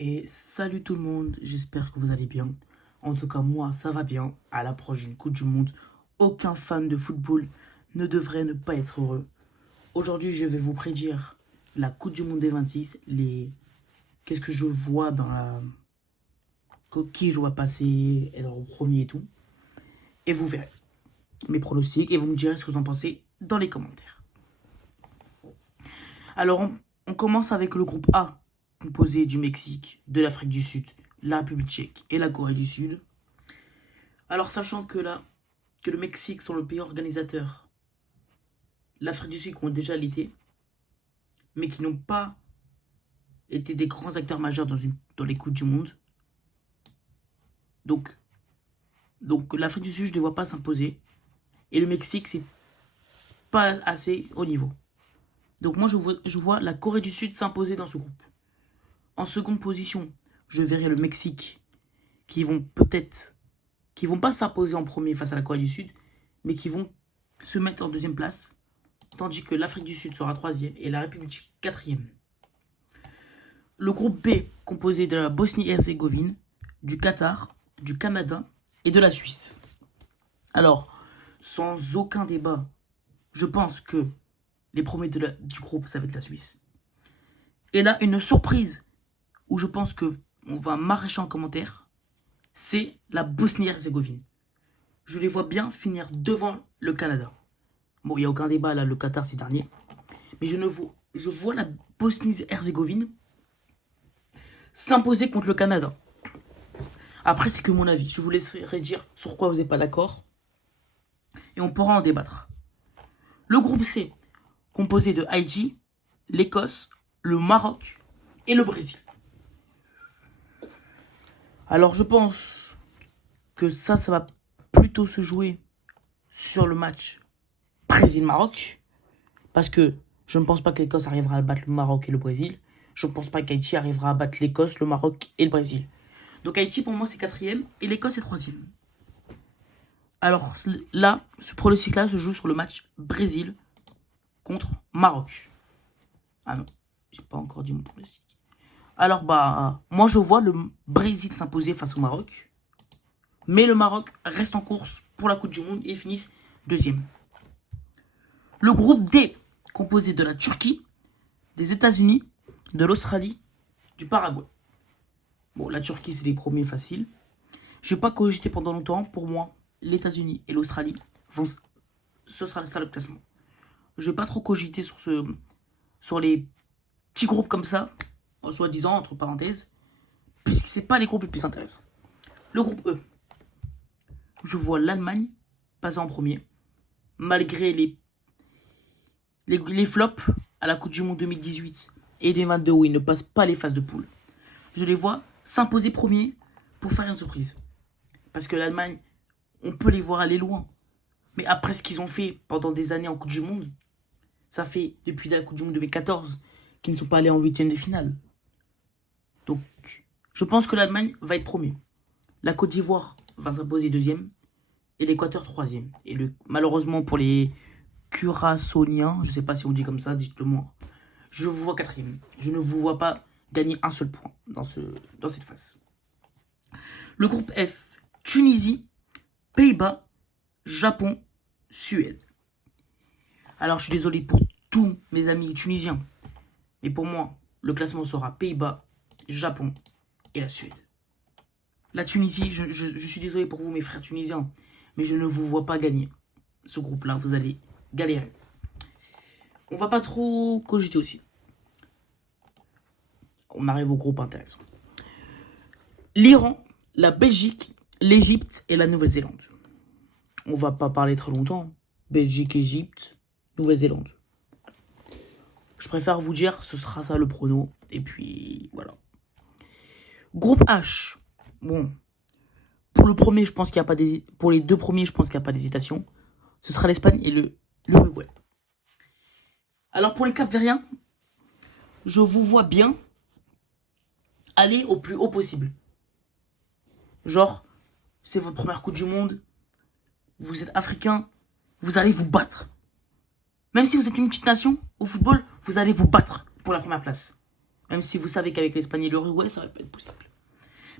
Et salut tout le monde, j'espère que vous allez bien. En tout cas, moi, ça va bien. À l'approche d'une Coupe du Monde, aucun fan de football ne devrait ne pas être heureux. Aujourd'hui, je vais vous prédire la Coupe du Monde des 26, qu'est-ce que je vois dans la... qui je vois passer, être au premier et tout. Et vous verrez mes pronostics et vous me direz ce que vous en pensez dans les commentaires. Alors, on commence avec le groupe A, composé du Mexique, de l'Afrique du Sud, la République tchèque et la Corée du Sud. Alors, sachant que le Mexique sont le pays organisateur, l'Afrique du Sud ont déjà l'été, mais qui n'ont pas été des grands acteurs majeurs dans les Coupes du Monde. Donc l'Afrique du Sud, je ne les vois pas s'imposer. Et le Mexique, c'est pas assez haut niveau. Donc moi, je vois la Corée du Sud s'imposer dans ce groupe. En seconde position, je verrai le Mexique qui vont pas s'imposer en premier face à la Corée du Sud, mais qui vont se mettre en deuxième place, tandis que l'Afrique du Sud sera troisième et la République tchèque quatrième. Le groupe B, composé de la Bosnie-Herzégovine, du Qatar, du Canada et de la Suisse. Alors, sans aucun débat, je pense que les premiers du groupe, ça va être la Suisse. Et là, une surprise où je pense que on va m'arracher en commentaire, c'est la Bosnie-Herzégovine. Je les vois bien finir devant le Canada. Bon, il n'y a aucun débat là, le Qatar c'est dernier. Mais je vois la Bosnie-Herzégovine s'imposer contre le Canada. Après, c'est que mon avis. Je vous laisserai dire sur quoi vous n'êtes pas d'accord. Et on pourra en débattre. Le groupe C, composé de Haïti, l'Écosse, le Maroc et le Brésil. Alors, je pense que ça va plutôt se jouer sur le match Brésil-Maroc. Parce que je ne pense pas que l'Écosse arrivera à battre le Maroc et le Brésil. Je ne pense pas qu'Haïti arrivera à battre l'Écosse, le Maroc et le Brésil. Donc Haïti, pour moi, c'est quatrième et l'Écosse est troisième. Alors là, ce pronostic-là se joue sur le match Brésil contre Maroc. Ah non, j'ai pas encore dit mon pronostic. Alors moi je vois le Brésil s'imposer face au Maroc. Mais le Maroc reste en course pour la Coupe du Monde et finissent deuxième. Le groupe D, composé de la Turquie, des États-Unis, de l'Australie, du Paraguay. Bon, la Turquie, c'est les premiers faciles. Je n'ai pas cogité pendant longtemps. Pour moi, les États-Unis et l'Australie, ce sera ça le classement. Je ne vais pas trop cogiter sur les petits groupes comme ça, soi-disant, entre parenthèses, puisque ce n'est pas les groupes les plus intéressants. Le groupe E, je vois l'Allemagne passer en premier, malgré les flops à la Coupe du Monde 2018 et 2022 où ils ne passent pas les phases de poule. Je les vois s'imposer premier pour faire une surprise. Parce que l'Allemagne, on peut les voir aller loin. Mais après ce qu'ils ont fait pendant des années en Coupe du Monde, ça fait depuis la Coupe du Monde 2014 qu'ils ne sont pas allés en huitième de finale. Donc, je pense que l'Allemagne va être premier. La Côte d'Ivoire va s'imposer deuxième et l'Équateur troisième. Et malheureusement pour les Curaçaoniens, je ne sais pas si on dit comme ça, dites-le moi. Je vous vois quatrième. Je ne vous vois pas gagner un seul point dans cette phase. Le groupe F, Tunisie, Pays-Bas, Japon, Suède. Alors je suis désolé pour tous mes amis tunisiens, mais pour moi, le classement sera Pays-Bas, Japon et la Suède. La Tunisie, je suis désolé pour vous mes frères tunisiens, mais je ne vous vois pas gagner. Ce groupe-là, vous allez galérer. On va pas trop cogiter aussi. On arrive au groupe intéressant. L'Iran, la Belgique, l'Égypte et la Nouvelle-Zélande. On va pas parler très longtemps. Belgique, Égypte, Nouvelle-Zélande. Je préfère vous dire, ce sera ça le prono. Et puis, voilà. Groupe H. Bon. Pour le premier, je pense qu'il n'y a pas pour les deux premiers, je pense qu'il n'y a pas d'hésitation. Ce sera l'Espagne et l'Uruguay. Alors, pour les Cap-Verdiens, je vous vois bien aller au plus haut possible. Genre, c'est votre première Coupe du Monde. Vous êtes africain. Vous allez vous battre. Même si vous êtes une petite nation au football, vous allez vous battre pour la première place. Même si vous savez qu'avec l'Espagne et l'Uruguay, ça va pas être possible.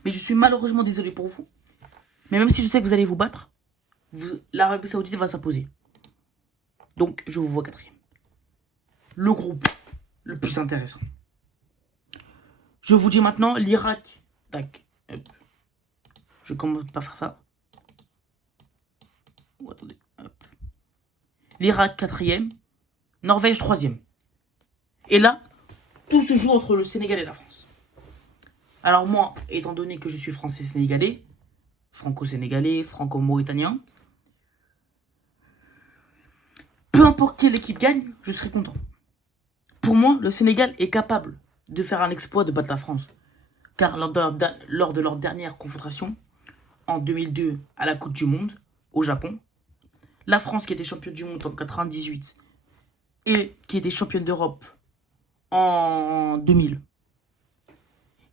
Mais je suis malheureusement désolé pour vous. Mais même si je sais que vous allez vous battre, l'Arabie Saoudite va s'imposer. Donc, je vous vois quatrième. Le groupe le plus intéressant. Je vous dis maintenant l'Irak. Tac. Hop. Je commence par faire ça. Oh, attendez. Hop. L'Irak quatrième. Norvège troisième. Et là, tout se joue entre le Sénégal et la France. Alors moi, étant donné que je suis français-sénégalais, franco-sénégalais, franco-mauritanien, peu importe quelle équipe gagne, je serai content. Pour moi, le Sénégal est capable de faire un exploit de battre la France. Car lors de leur dernière confrontation, en 2002 à la Coupe du Monde, au Japon, la France qui était championne du monde en 98 et qui était championne d'Europe en 2000,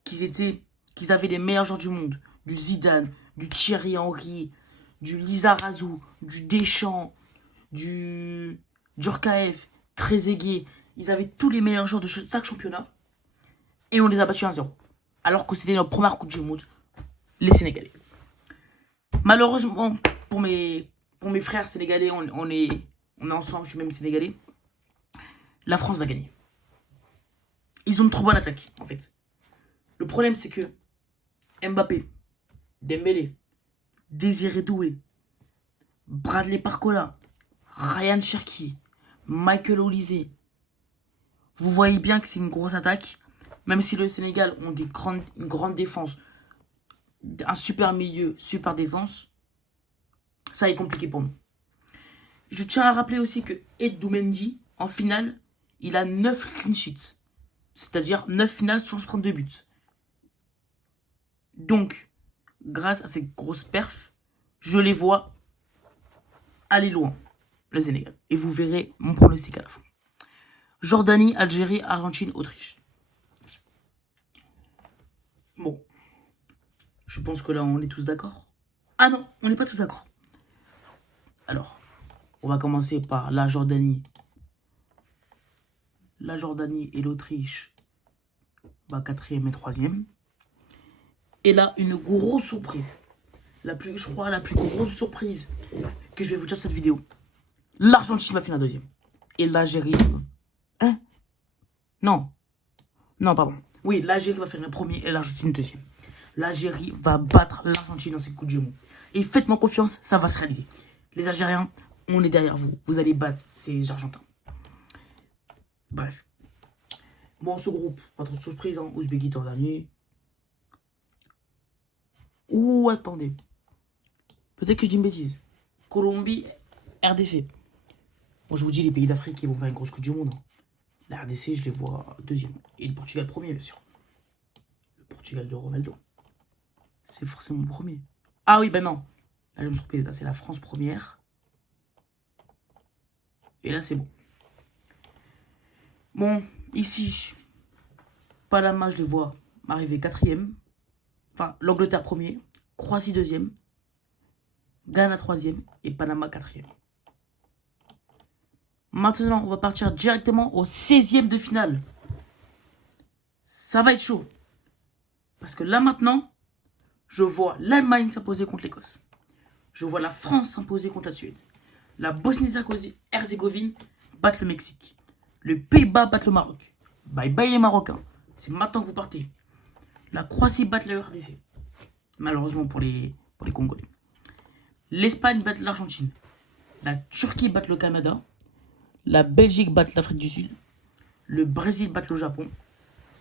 qu'ils avaient les meilleurs joueurs du monde, du Zidane, du Thierry Henry, du Lizarazu, du Deschamps, du Djorkaeff, Trezeguet. Ils avaient tous les meilleurs joueurs de chaque championnat et on les a battus 1-0. Alors que c'était notre première Coupe du Monde, les Sénégalais. Malheureusement, pour mes frères sénégalais, on est ensemble, je suis même sénégalais. La France va gagner. Ils ont une trop bonne attaque, en fait. Le problème, c'est que Mbappé, Dembélé, Désiré Doué, Bradley Barcola, Ryan Cherki, Michael Olise, vous voyez bien que c'est une grosse attaque. Même si le Sénégal ont une grande défense, un super milieu, super défense, ça est compliqué pour nous. Je tiens à rappeler aussi que Edou Mendy, en finale, il a 9 clean sheets. C'est-à-dire 9 finales sans se prendre de buts. Donc, grâce à ces grosses perfs, je les vois aller loin, le Sénégal. Et vous verrez mon pronostic à la fin. Jordanie, Algérie, Argentine, Autriche. Bon. Je pense que là, on est tous d'accord. Ah non, on n'est pas tous d'accord. Alors, on va commencer par la Jordanie. La Jordanie et l'Autriche, bah, 4e et 3e. Et là, une grosse surprise. Je crois, la plus grosse surprise que je vais vous dire cette vidéo. L'Argentine va finir 2e. Et l'Algérie... Hein? Non. Non, pardon. Oui, l'Algérie va finir 1er et l'Argentine 2e. L'Algérie va battre l'Argentine dans cette Coupe du Monde. Et faites-moi confiance, ça va se réaliser. Les Algériens, on est derrière vous. Vous allez battre ces Argentins. Bref. Bon, ce groupe, pas trop de surprise, hein. Ouzbékistan dernier. Ouh, attendez. Peut-être que je dis une bêtise. Colombie, RDC. Moi, je vous dis, les pays d'Afrique, ils vont faire une grosse Coupe du Monde. Hein. La RDC, je les vois 2e. Et le Portugal 1er, bien sûr. Le Portugal de Ronaldo. C'est forcément le 1er. Ah oui, ben non. Là, je me suis trompé. Là, c'est la France 1re. Et là, c'est bon. Bon, ici, Panama, je les vois arriver 4e. Enfin, l'Angleterre 1er. Croatie 2e. Ghana 3e. Et Panama 4e. Maintenant, on va partir directement au 16e de finale. Ça va être chaud. Parce que là, maintenant, je vois l'Allemagne s'imposer contre l'Écosse. Je vois la France s'imposer contre la Suède. La Bosnie-Herzégovine battre le Mexique. Le Pays-Bas battre le Maroc. Bye bye les Marocains. C'est maintenant que vous partez. La Croatie battre la RDC. Malheureusement pour les Congolais. L'Espagne battre l'Argentine. La Turquie battre le Canada. La Belgique battre l'Afrique du Sud. Le Brésil battre le Japon.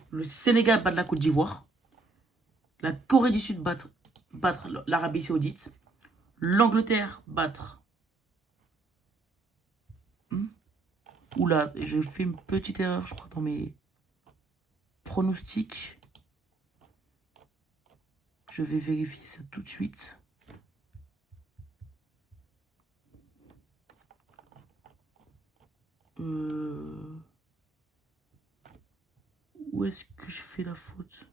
Le Sénégal battre la Côte d'Ivoire. La Corée du Sud battre l'Arabie Saoudite. L'Angleterre battre... Oula, je fais une petite erreur, je crois, dans mes pronostics. Je vais vérifier ça tout de suite. Où est-ce que je fais la faute?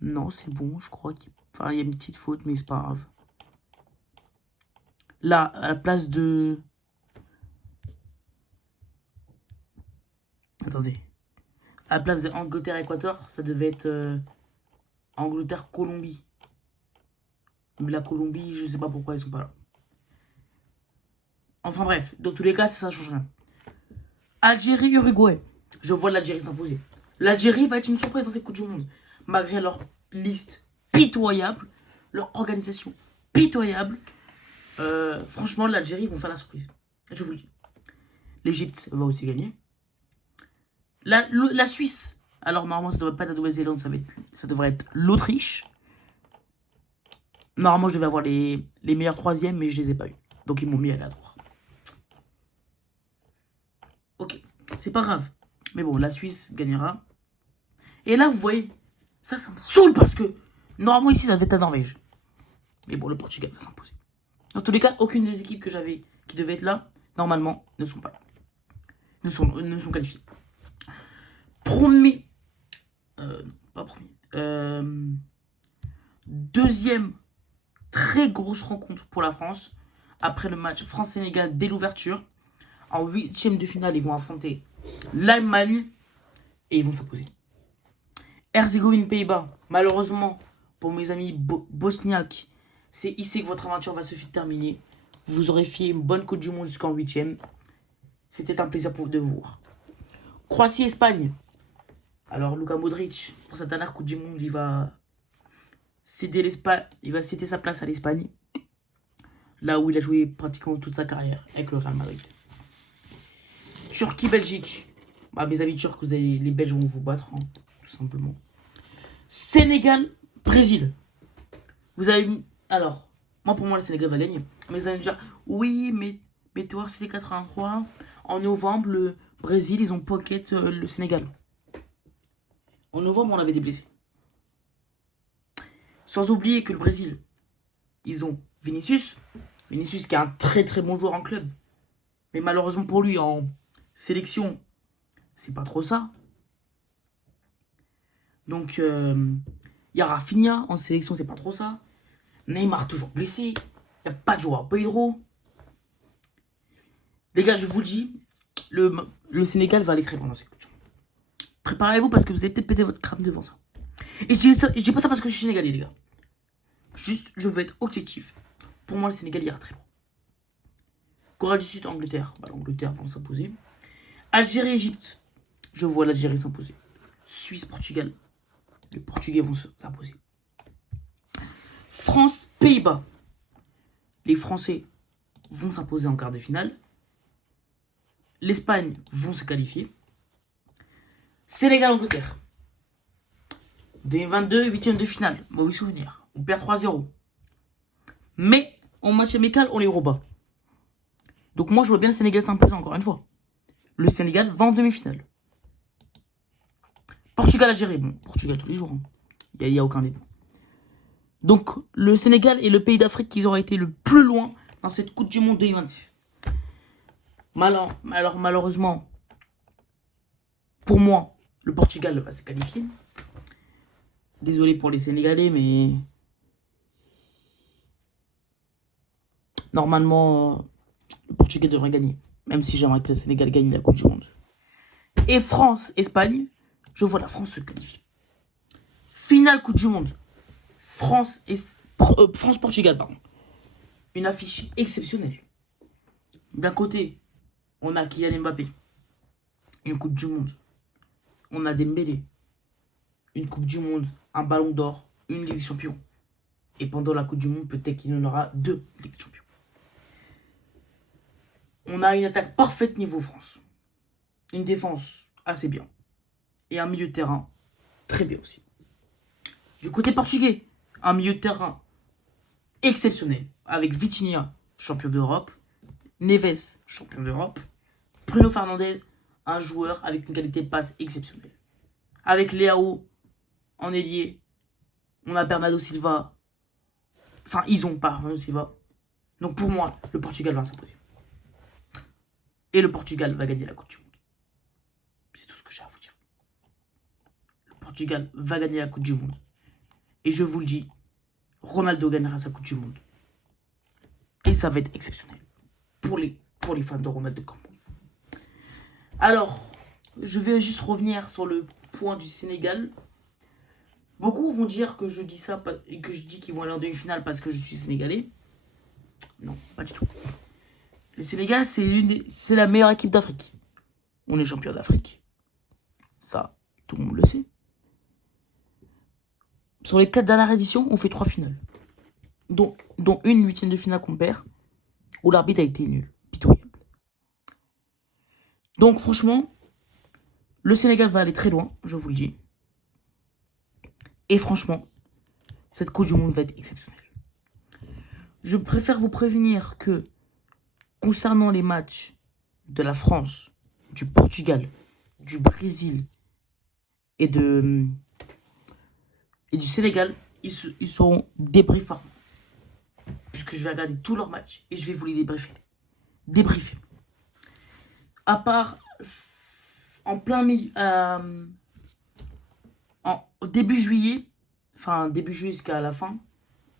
Non, c'est bon, je crois qu'il n'y a Enfin, il y a une petite faute, mais c'est pas grave. Là, à la place de... Attendez. À la place de Angleterre-Équateur, ça devait être Angleterre-Colombie. Mais la Colombie, je sais pas pourquoi ils sont pas là. Enfin bref, dans tous les cas, ça change rien. Algérie-Uruguay. Je vois l'Algérie s'imposer. L'Algérie va être une surprise dans cette Coupe du Monde. Malgré leur liste pitoyable, leur organisation pitoyable. Franchement, l'Algérie vont faire la surprise. Je vous le dis. L'Égypte va aussi gagner. La Suisse. Alors normalement, ça ne devrait pas être la Nouvelle-Zélande, ça devrait être l'Autriche. Normalement, je devais avoir les meilleurs troisièmes, mais je les ai pas eu. Donc ils m'ont mis à la droite. Ok, c'est pas grave. Mais bon, la Suisse gagnera. Et là, vous voyez, ça me saoule parce que normalement ici, ça devait être la Norvège. Mais bon, le Portugal va s'imposer. Dans tous les cas, aucune des équipes que j'avais qui devaient être là, normalement, ne sont pas là. Ne sont qualifiées. Premier. Pas premier. Deuxième très grosse rencontre pour la France. Après le match France-Sénégal dès l'ouverture. En huitième de finale, ils vont affronter l'Allemagne. Et ils vont s'imposer. Herzégovine-Pays-Bas. Malheureusement, pour mes amis bosniaques, c'est ici que votre aventure va se terminer. Vous aurez fait une bonne Coupe du Monde jusqu'en huitième. C'était un plaisir de vous voir. Croatie-Espagne. Alors, Luka Modric, pour sa dernière Coupe du Monde, il va céder sa place à l'Espagne. Là où il a joué pratiquement toute sa carrière avec le Real Madrid. Turquie-Belgique. Mes amis turcs, les Belges vont vous battre, hein, tout simplement. Sénégal-Brésil. Vous avez... Alors, moi pour moi, le Sénégal va gagner. Mais vous allez me dire, oui, mais toi, c'était 83. En novembre, le Brésil, ils ont pocket le Sénégal. En novembre, on avait des blessés. Sans oublier que le Brésil, ils ont Vinicius. Vinicius qui est un très très bon joueur en club. Mais malheureusement pour lui, en sélection, c'est pas trop ça. Donc, il y a Rafinha en sélection, c'est pas trop ça. Neymar toujours blessé. Il n'y a pas de joueur Pedro. Les gars, je vous le dis, le Sénégal va aller très loin dans cette Coupe du Monde. Préparez-vous parce que vous allez peut-être péter votre crâne devant ça. Et je dis pas ça parce que je suis sénégalais, les gars. Juste, je veux être objectif. Pour moi, le Sénégal ira très loin. Corée du Sud, Angleterre. L'Angleterre va s'imposer. Algérie, Égypte. Je vois l'Algérie s'imposer. Suisse, Portugal. Les Portugais vont s'imposer. France, Pays-Bas. Les Français vont s'imposer en quart de finale. L'Espagne vont se qualifier. Sénégal, Angleterre. 2022, 8e de finale. Mauvais souvenir. On perd 3-0. Mais, en match amical, on les rebat. Donc moi, je vois bien le Sénégal s'imposer encore une fois. Le Sénégal va en demi-finale. Portugal-Algérie. Bon, Portugal tous les jours. Il n'y a aucun débat. Donc, le Sénégal est le pays d'Afrique qui aura été le plus loin dans cette Coupe du Monde 2026. Alors, malheureusement, pour moi, le Portugal va se qualifier. Désolé pour les Sénégalais, mais... Normalement, le Portugal devrait gagner. Même si j'aimerais que le Sénégal gagne la Coupe du Monde. Et France-Espagne, je vois la France se qualifier. Finale Coupe du Monde. France-Portugal, pardon. Une affiche exceptionnelle. D'un côté, on a Kylian Mbappé. Une Coupe du Monde. On a Dembélé. Une Coupe du Monde, un Ballon d'Or, une Ligue des Champions. Et pendant la Coupe du Monde, peut-être qu'il y en aura 2 Ligues des Champions. On a une attaque parfaite niveau France. Une défense assez bien. Et un milieu de terrain très bien aussi. Du côté portugais, un milieu de terrain exceptionnel. Avec Vitinha, champion d'Europe. Neves, champion d'Europe. Bruno Fernandes, un joueur avec une qualité de passe exceptionnelle. Avec Leao en ailier. On a Bernardo Silva. Enfin, ils ont pas Bernardo Silva. Donc pour moi, le Portugal va s'imposer. Et le Portugal va gagner la Coupe du Monde. C'est tout ce que j'ai à vous dire. Le Portugal va gagner la Coupe du Monde. Et je vous le dis, Ronaldo gagnera sa Coupe du Monde. Et ça va être exceptionnel pour les fans de Ronaldo comme moi. Alors, je vais juste revenir sur le point du Sénégal. Beaucoup vont dire que je dis ça et que je dis qu'ils vont aller en demi-finale parce que je suis sénégalais. Non, pas du tout. Le Sénégal, c'est la meilleure équipe d'Afrique. On est champion d'Afrique. Ça, tout le monde le sait. Sur les 4 dernières éditions, on fait 3 finales. Dont une 8e de finale qu'on perd, où l'arbitre a été nul, pitoyable. Donc franchement, le Sénégal va aller très loin, je vous le dis. Et franchement, cette Coupe du Monde va être exceptionnelle. Je préfère vous prévenir que, concernant les matchs de la France, du Portugal, du Brésil et du Sénégal, ils seront débriefs par moi. Puisque je vais regarder tous leurs matchs et je vais vous les débriefer. À part en plein milieu, au début juillet, enfin début juillet jusqu'à la fin,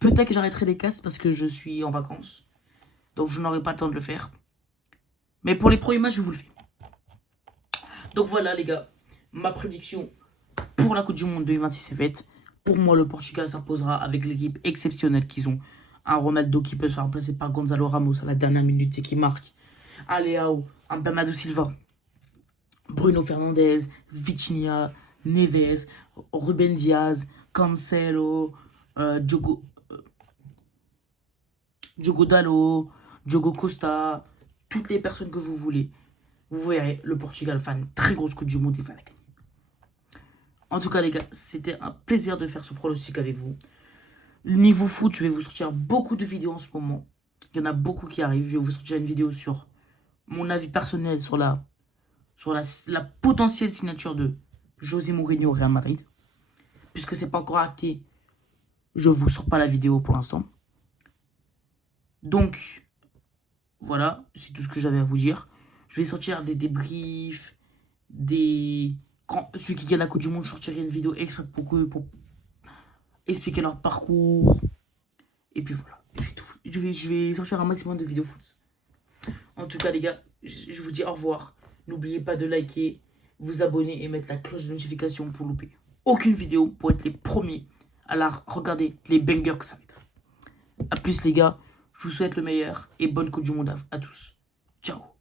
peut-être que j'arrêterai les casts parce que je suis en vacances. Donc je n'aurai pas le temps de le faire. Mais pour les premiers matchs, je vous le fais. Donc voilà les gars, ma prédiction pour la Coupe du Monde 2026 est faite. Pour moi, le Portugal s'imposera avec l'équipe exceptionnelle qu'ils ont. Un Ronaldo qui peut se faire remplacer par Gonzalo Ramos à la dernière minute, c'est qui marque. Un Leao, un Bernardo Silva, Bruno Fernandes, Vitinha, Neves, Ruben Diaz, Cancelo, Diogo Diogo Costa, toutes les personnes que vous voulez. Vous verrez, le Portugal fait une très grosse Coupe du Monde et va la gagner. En tout cas les gars, c'était un plaisir de faire ce pronostic avec vous. Niveau foot, je vais vous sortir beaucoup de vidéos en ce moment. Il y en a beaucoup qui arrivent. Je vais vous sortir une vidéo sur mon avis personnel sur la potentielle signature de José Mourinho au Real Madrid. Puisque c'est pas encore acté, je vous sors pas la vidéo pour l'instant. Donc, voilà, c'est tout ce que j'avais à vous dire. Je vais sortir des débriefs, Quand celui qui gagne la Coupe du Monde, je sortirai une vidéo exprès pour expliquer leur parcours. Et puis voilà, je vais sortir un maximum de vidéos foot. En tout cas les gars, je vous dis au revoir. N'oubliez pas de liker, vous abonner et mettre la cloche de notification pour louper aucune vidéo, pour être les premiers à regarder les bangers que ça va être. A plus les gars, je vous souhaite le meilleur et bonne Coupe du Monde à tous. Ciao.